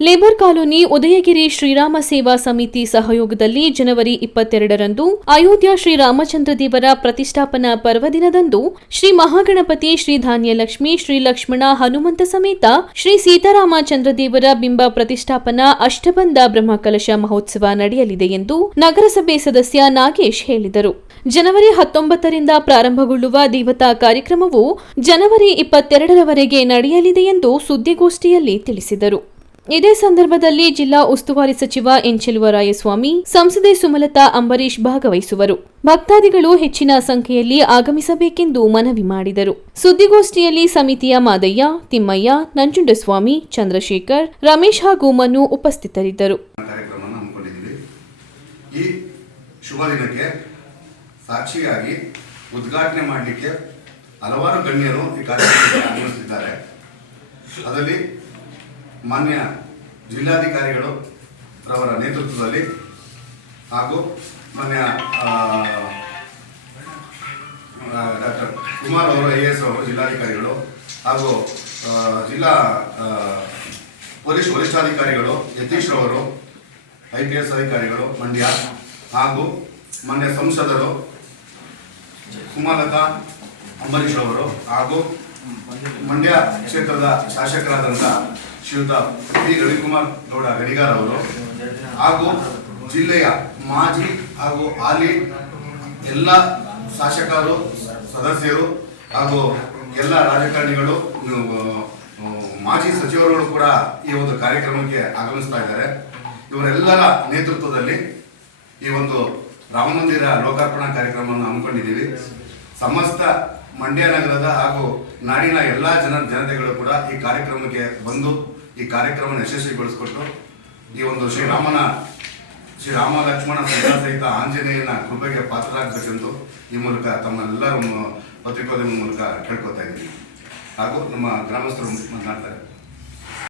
Labour colony Udayagiri Shriram ಸೇವಾ ಸಮಿತಿ ಸಹಯೋಗದಲ್ಲಿ ಜನವರಿ ಇಪ್ಪತ್ತೆರಡರಂದು ಅಯೋಧ್ಯ ಶ್ರೀರಾಮಚಂದ್ರ ದೇವರ ಪ್ರತಿಷ್ಠಾಪನಾ ಪರ್ವದಿನದಂದು ಶ್ರೀ ಮಹಾಗಣಪತಿ ಶ್ರೀ ಧಾನ್ಯಲಕ್ಷ್ಮಿ ಶ್ರೀ ಲಕ್ಷ್ಮಣ ಹನುಮಂತ ಸಮೇತ ಶ್ರೀ ಸೀತಾರಾಮಚಂದ್ರ ದೇವರ ಬಿಂಬ ಪ್ರತಿಷ್ಠಾಪನಾ ಅಷ್ಟಬಂಧ ಬ್ರಹ್ಮಕಲಶ ಮಹೋತ್ಸವ ನಡೆಯಲಿದೆ ಎಂದು ನಗರಸಭೆ ಸದಸ್ಯ ನಾಗೇಶ್ ಹೇಳಿದರು. ಜನವರಿ ಹತ್ತೊಂಬತ್ತರಿಂದ ಪ್ರಾರಂಭಗೊಳ್ಳುವ ದೇವತಾ ಕಾರ್ಯಕ್ರಮವು ಜನವರಿ ಇಪ್ಪತ್ತೆರಡರವರೆಗೆ ನಡೆಯಲಿದೆ ಎಂದು ಸುದ್ದಿಗೋಷ್ಠಿಯಲ್ಲಿ ತಿಳಿಸಿದರು. ಇದೇ ಸಂದರ್ಭದಲ್ಲಿ ಜಿಲ್ಲಾ ಉಸ್ತುವಾರಿ ಸಚಿವ ಎನ್ ಚೆಲುವರಾಯಸ್ವಾಮಿ ಸಂಸದೆ ಸುಮಲತಾ ಅಂಬರೀಶ್ ಭಾಗವಹಿಸುವರು. ಭಕ್ತಾದಿಗಳು ಹೆಚ್ಚಿನ ಸಂಖ್ಯೆಯಲ್ಲಿ ಆಗಮಿಸಬೇಕೆಂದು ಮನವಿ ಮಾಡಿದರು. ಸುದ್ದಿಗೋಷ್ಠಿಯಲ್ಲಿ ಸಮಿತಿಯ ಮಾದಯ್ಯ, ತಿಮ್ಮಯ್ಯ, ನಂಜುಂಡಸ್ವಾಮಿ, ಚಂದ್ರಶೇಖರ್, ರಮೇಶ್ ಹಾಗೂ ಮನು ಉಪಸ್ಥಿತರಿದ್ದರು. ಸಾಕ್ಷಿಯಾಗಿ ಉದ್ಘಾಟನೆ ಮಾಡಲಿಕ್ಕೆ ಹಲವಾರು ಗಣ್ಯರು ಈ ಕಾರ್ಯಕ್ರಮಕ್ಕೆ ಆಗಮಿಸುತ್ತಿದ್ದಾರೆ ಅದರಲ್ಲಿ ಮಾನ್ಯ ಜಿಲ್ಲಾಧಿಕಾರಿಗಳು ರವರ ನೇತೃತ್ವದಲ್ಲಿ ಹಾಗೂ ಮಾನ್ಯ ಡಾಕ್ಟರ್ ಕುಮಾರ್ ಅವರು ಐ ಎಸ್ ಅವರು, ಜಿಲ್ಲಾಧಿಕಾರಿಗಳು ಹಾಗೂ ಜಿಲ್ಲಾ ಪೊಲೀಸ್ ವರಿಷ್ಠಾಧಿಕಾರಿಗಳು ಯತೀಶ್ ರವರು, ಐ ಪಿ ಎಸ್ ಅಧಿಕಾರಿಗಳು, ಮಂಡ್ಯ ಹಾಗೂ ಮಾನ್ಯ ಸಂಸದರು ಸುಮಲತಾ ಅಂಬರೀಶ್ ಅವರು ಹಾಗೂ ಮಂಡ್ಯ ಕ್ಷೇತ್ರದ ಶಾಸಕರಾದಂಥ ಶ್ರೀಯುತ ಪಿ ರವಿಕುಮಾರ್ ಗೌಡ ಗಡಿಗಾರ್ ಅವರು. ಹಾಗೂ ಜಿಲ್ಲೆಯ ಮಾಜಿ ಹಾಗೂ ಹಾಲಿ ಎಲ್ಲ ಶಾಸಕರು, ಸದಸ್ಯರು ಹಾಗೂ ಎಲ್ಲ ರಾಜಕಾರಣಿಗಳು ಮಾಜಿ ಸಚಿವರುಗಳು ಕೂಡ ಈ ಒಂದು ಕಾರ್ಯಕ್ರಮಕ್ಕೆ ಆಗಮಿಸ್ತಾ ಇದ್ದಾರೆ. ಇವರೆಲ್ಲರ ನೇತೃತ್ವದಲ್ಲಿ ಈ ಒಂದು ರಾಮ ಮಂದಿರ ಲೋಕಾರ್ಪಣಾ ಕಾರ್ಯಕ್ರಮವನ್ನು ಹಮ್ಮಿಕೊಂಡಿದ್ದೀವಿ. ಸಮಸ್ತ ಮಂಡ್ಯ ನಗರದ ಹಾಗೂ ನಾಡಿನ ಎಲ್ಲ ಜನ ಜನತೆಗಳು ಕೂಡ ಈ ಕಾರ್ಯಕ್ರಮಕ್ಕೆ ಬಂದು ಈ ಕಾರ್ಯಕ್ರಮ ಯಶಸ್ವಿಗೊಳಿಸಿಕೊಟ್ಟು ಈ ಒಂದು ಶ್ರೀರಾಮನ ಶ್ರೀರಾಮ ಲಕ್ಷ್ಮಣ ಸಹಿತ ಆಂಜನೇಯನ ಕೃಪೆಗೆ ಪಾತ್ರರಾಗಬೇಕೆಂದು ಈ ಮೂಲಕ ತಮ್ಮೆಲ್ಲರ ಪತ್ರಿಕೋದ್ಯಮ ಮೂಲಕ ಕೇಳ್ಕೊತಾ ಇದ್ದೀನಿ. ಹಾಗೂ ನಮ್ಮ ಗ್ರಾಮಸ್ಥರು ಮಾತನಾಡ್ತಾರೆ.